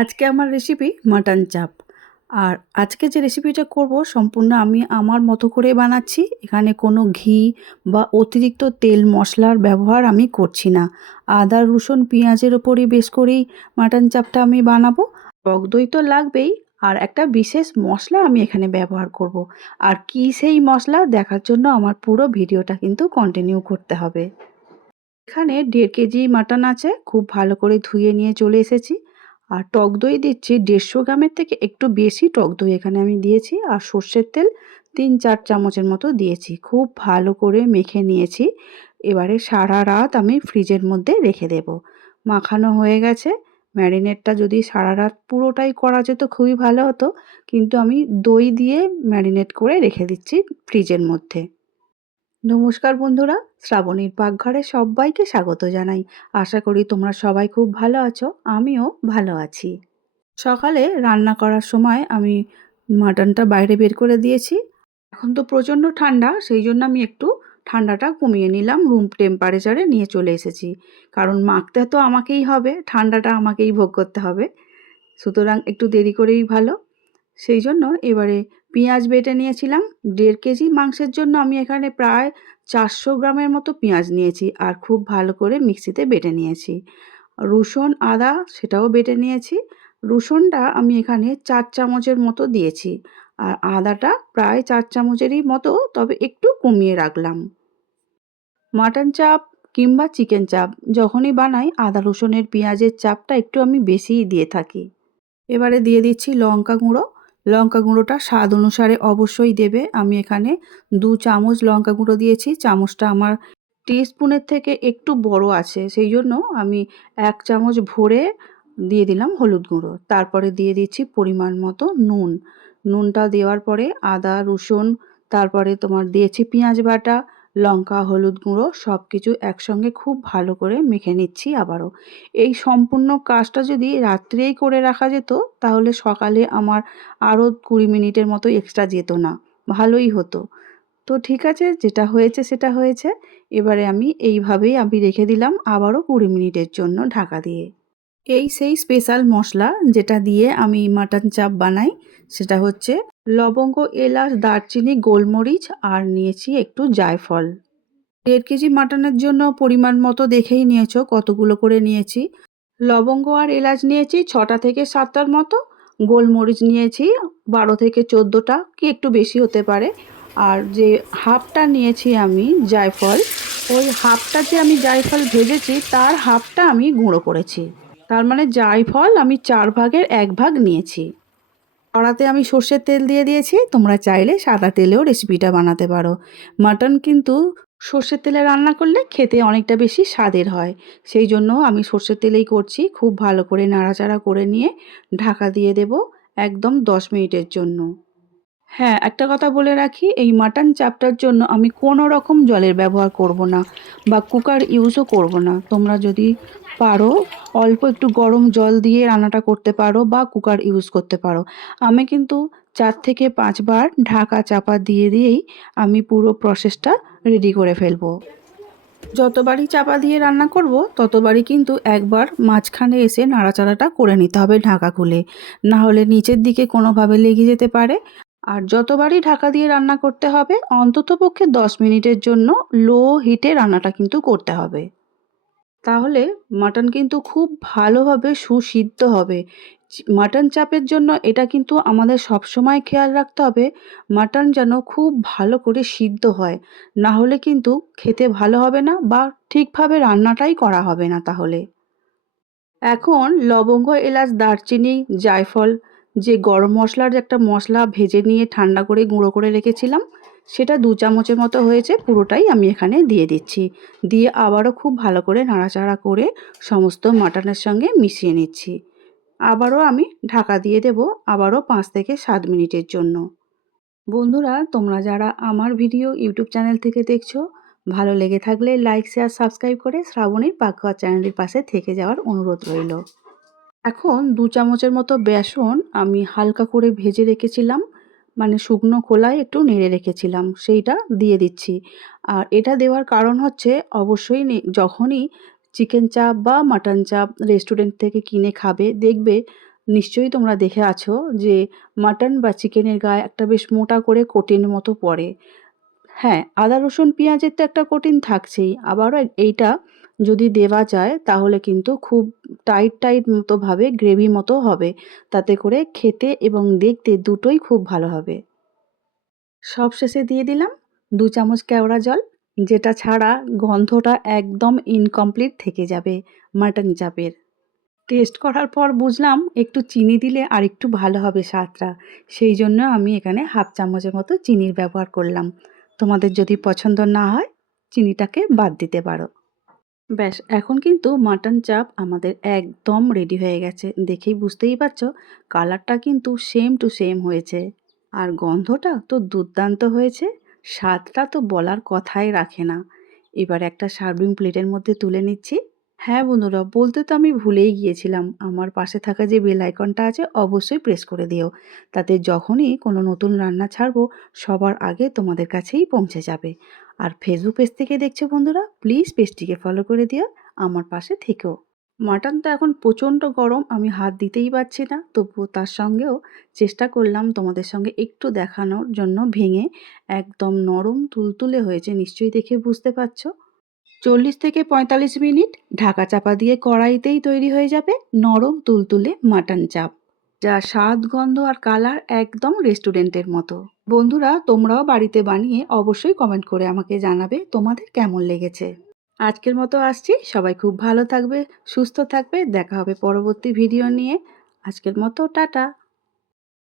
আজকে আমার recipe mutton চাপ। আর আজকে যে রেসিপিটা করব সম্পূর্ণ আমি আমার মতো করে বানাচ্ছি। এখানে কোনো ঘি বা অতিরিক্ত তেল মশলার ব্যবহার আমি করছি না। আদা রসুন পেঁয়াজের ওপরই বেশ করেই মাটন চাপটা আমি বানাবো। টক দই তো লাগবেই, আর একটা বিশেষ মশলা আমি এখানে ব্যবহার করব। আর কী সেই মশলা দেখার জন্য আমার পুরো ভিডিওটা কিন্তু কন্টিনিউ করতে হবে। এখানে 1.5 কেজি মাটন আছে, খুব ভালো করে ধুয়ে নিয়ে চলে এসেছি। আর টক দই দিচ্ছি 150 গ্রামের থেকে একটু বেশি টক দই এখানে আমি দিয়েছি। আর সর্ষের তেল 3-4 চামচের মতো দিয়েছি। খুব ভালো করে মেখে নিয়েছি। এবারে সারা রাত আমি ফ্রিজের মধ্যে রেখে দেব। মাখানো হয়ে গেছে। ম্যারিনেটটা যদি সারা রাত পুরোটাই করা যেত খুবই ভালো হতো, কিন্তু আমি দই দিয়ে ম্যারিনেট করে রেখে দিচ্ছি ফ্রিজের মধ্যে। নমস্কার বন্ধুরা, শ্রাবণীর পাকঘরে সবাইকে স্বাগত জানাই। আশা করি তোমরা সবাই খুব ভালো আছো, আমিও ভালো আছি। সকালে রান্না করার সময় আমি মাটনটা বাইরে বের করে দিয়েছি। এখন তো প্রচণ্ড ঠান্ডা, সেই জন্য আমি একটু ঠান্ডাটা কমিয়ে নিলাম, রুম টেম্পারেচারে নিয়ে চলে এসেছি। কারণ মাখতে তো আমাকেই হবে, ঠান্ডাটা আমাকেই ভোগ করতে হবে, সুতরাং একটু দেরি করেই ভালো। সেই জন্য এবারে পেঁয়াজ বেটে নিয়েছিলাম। 1.5 কেজি মাংসের জন্য আমি এখানে প্রায় 400 গ্রামের মতো পেঁয়াজ নিয়েছি, আর খুব ভালো করে মিক্সিতে বেটে নিয়েছি। রসুন আদা সেটাও বেটে নিয়েছি। রসুনটা আমি এখানে 4 চামচের মতো দিয়েছি, আর আদাটা প্রায় 4 চামচেরই মতো, তবে একটু কমিয়ে রাখলাম। মাটন চাপ কিংবা চিকেন চাপ যখনই বানাই আদা রসুনের পেঁয়াজের চাপটা একটু আমি বেশিই দিয়ে থাকি। এবারে দিয়ে দিচ্ছি লঙ্কা গুঁড়ো। লঙ্কা গুঁড়োটা স্বাদ অনুসারে অবশ্যই দেবে। আমি এখানে 2 চামচ লঙ্কা গুঁড়ো দিয়েছি। চামচটা আমার টিস্পুনের থেকে একটু বড় আছে, সেই জন্য আমি 1 চামচ ভরে দিয়ে দিলাম হলুদ গুঁড়ো। তারপরে দিয়ে দিচ্ছি পরিমাণ মতো নুন। নুনটা দেওয়ার পরে আদা রসুন, তারপরে তোমার দিয়েছি পেঁয়াজ বাটা, লঙ্কা হলুদ গুঁড়ো সব কিছু একসঙ্গে খুব ভালো করে মেখে নিচ্ছি আবারও। এই সম্পূর্ণ কাজটা যদি রাত্রেই করে রাখা যেত তাহলে সকালে আমার আরও 20 মিনিটের মতো এক্সট্রা যেত না, ভালোই হতো। তো ঠিক আছে, যেটা হয়েছে সেটা হয়েছে। এবারে আমি এইভাবেই রেখে দিলাম আবারও 20 মিনিটের জন্য ঢাকা দিয়ে। এই সেই স্পেশাল মশলা যেটা দিয়ে আমি মাটন চাপ বানাই, সেটা হচ্ছে লবঙ্গ এলাচ দারচিনি গোলমরিচ, আর নিয়েছি একটু জায়ফল। 1.5 কেজি মাটনের জন্য পরিমাণ মতো দেখেই নিয়েছো কতগুলো করে নিয়েছি। লবঙ্গ আর এলাচ নিয়েছি 6টা থেকে 7টার মতো। গোলমরিচ নিয়েছি 12 থেকে 14টা, কি একটু বেশি হতে পারে। আর যে হাফটা নিয়েছি আমি জায়ফল, ওই হাফটা যে আমি জায়ফল ভেজেছি তার হাফটা আমি গুঁড়ো করেছি। তার মানে জায়ফল আমি 4 ভাগের 1 ভাগ নিয়েছি। কড়াতে আমি সর্ষের তেল দিয়ে দিয়েছি। তোমরা চাইলে সাদা তেলেও রেসিপিটা বানাতে পারো। মাটন কিন্তু সর্ষের তেলে রান্না করলে খেতে অনেকটা বেশি স্বাদের হয়, সেই জন্য আমি সর্ষের তেলেই করছি। খুব ভালো করে নাড়াচাড়া করে নিয়ে ঢাকা দিয়ে দেব একদম 10 মিনিটের জন্য। হ্যাঁ, একটা কথা বলে রাখি, এই মাটন চাপটার জন্য আমি কোনো রকম জলের ব্যবহার করব না, বা কুকার ইউজও করব না। তোমরা যদি পারো অল্প একটু গরম জল দিয়ে রান্নাটা করতে পারো, বা কুকার ইউজ করতে পারো। আমি কিন্তু 4 থেকে 5 বার ঢাকা চাপা দিয়ে দিয়েই আমি পুরো প্রসেসটা রেডি করে ফেলবো। যতবারই চাপা দিয়ে রান্না করব ততবারই কিন্তু একবার মাঝখানে এসে নাড়াচাড়াটা করে নিতে হবে ঢাকা খুলে, না হলে নিচের দিকে কোনোভাবে লেগে যেতে পারে। আর যতবারই ঢাকা দিয়ে রান্না করতে হবে অন্ততপক্ষে 10 মিনিটের জন্য লো হিটে রান্নাটা কিন্তু করতে হবে। তাহলে মাটন কিন্তু খুব ভালোভাবে সুসিদ্ধ হবে। মাটন চাপের জন্য এটা কিন্তু আমাদের সবসময় খেয়াল রাখতে হবে, মাটন যেন খুব ভালো করে সিদ্ধ হয়, না হলে কিন্তু খেতে ভালো হবে না, বা ঠিকভাবে রান্নাটাই করা হবে না তাহলে। এখন লবঙ্গ এলাচ দারচিনি জায়ফল, যে গরম মশলার যে একটা মশলা ভেজে নিয়ে ঠান্ডা করে গুঁড়ো করে রেখেছিলাম, সেটা 2 চামচের মতো হয়েছে, পুরোটাই আমি এখানে দিয়ে দিচ্ছি। দিয়ে আবারও খুব ভালো করে নাড়াচাড়া করে সমস্ত মাটনের সঙ্গে মিশিয়ে নিচ্ছি। আবারও আমি ঢাকা দিয়ে দেব আবারও 5 থেকে 7 মিনিটের জন্য। বন্ধুরা, তোমরা যারা আমার ভিডিও ইউটিউব চ্যানেল থেকে দেখছো, ভালো লেগে থাকলে লাইক শেয়ার সাবস্ক্রাইব করে শ্রাবণীর পাকঘর চ্যানেলের পাশে থেকে যাওয়ার অনুরোধ রইল। এখন 2 চামচের মতো বেসন আমি হালকা করে ভেজে রেখেছিলাম, মানে শুকনো খোলায় একটু নেড়ে রেখেছিলাম, সেইটা দিয়ে দিচ্ছি। আর এটা দেওয়ার কারণ হচ্ছে অবশ্যই যখনই চিকেন চাপ বা মাটন চাপ রেস্টুরেন্ট থেকে কিনে খাবে, দেখবে নিশ্চয়ই তোমরা দেখে আছো যে মাটন বা চিকেনের গায়ে একটা বেশ মোটা করে কোটিন মতো পড়ে। হ্যাঁ, আদা রসুন পেঁয়াজের তো একটা কোটিন থাকছেই, আবারও এইটা যদি দেওয়া যায় তাহলে কিন্তু খুব টাইট টাইট মতো ভাবে গ্রেভি মতো হবে, তাতে করে খেতে এবং দেখতে দুটোই খুব ভালো হবে। সবশেষে দিয়ে দিলাম 2 চামচ কেওড়া জল, যেটা ছাড়া গন্ধটা একদম ইনকমপ্লিট থেকে যাবে মাটন চাপের। টেস্ট করার পর বুঝলাম একটু চিনি দিলে আরেকটু ভালো হবে স্বাদটা। সেই জন্য আমি এখানে হাফ চামচের মতো চিনির ব্যবহার করলাম। তোমাদের যদি পছন্দ না হয় চিনিটাকে বাদ দিতে পারো। ব্যাস, এখন কিন্তু মাটন চাপ আমাদের একদম রেডি হয়ে গেছে। দেখেই বুঝতেই পারছো কালারটা কিন্তু সেম টু সেম হয়েছে। আর গন্ধটা তো দুর্দান্ত হয়েছে, স্বাদটা তো বলার কথাই রাখে না। এবার একটা সার্ভিং প্লেটের মধ্যে তুলে নিচ্ছি। হ্যাঁ বন্ধুরা, বলতে তো আমি ভুলেই গিয়েছিলাম, আমার পাশে থাকা যে বেল আইকনটা আছে অবশ্যই প্রেস করে দিও। তাতে যখনই কোনো নতুন রান্না ছাড়বো সবার আগে তোমাদের কাছেই পৌঁছে যাবে। আর ফেসবুক পেজ থেকে দেখছো বন্ধুরা, প্লিজ পেজটিকে ফলো করে দিও, আমার পাশে থেকেও। মাটন তো এখন প্রচণ্ড গরম, আমি হাত দিতেই পারছি না, তবুও তার সঙ্গেও চেষ্টা করলাম তোমাদের সঙ্গে একটু দেখানোর জন্য ভেঙে। একদম নরম তুলতুলে হয়েছে, নিশ্চয়ই দেখে বুঝতে পারছো। 40 থেকে 45 মিনিট ঢাকা চাপা দিয়ে কড়াইতেই তৈরি হয়ে যাবে নরম তুলতুলে মাটন চাপ, যা স্বাদ গন্ধ আর কালার একদম রেস্টুরেন্টের মতো। বন্ধুরা, তোমরাও বাড়িতে বানিয়ে অবশ্যই কমেন্ট করে আমাকে জানাবে তোমাদের কেমন লেগেছে। আজকের মতো আসছি, সবাই খুব ভালো থাকবে, সুস্থ থাকবে, দেখা হবে পরবর্তী ভিডিও নিয়ে। আজকের মতো টাটা।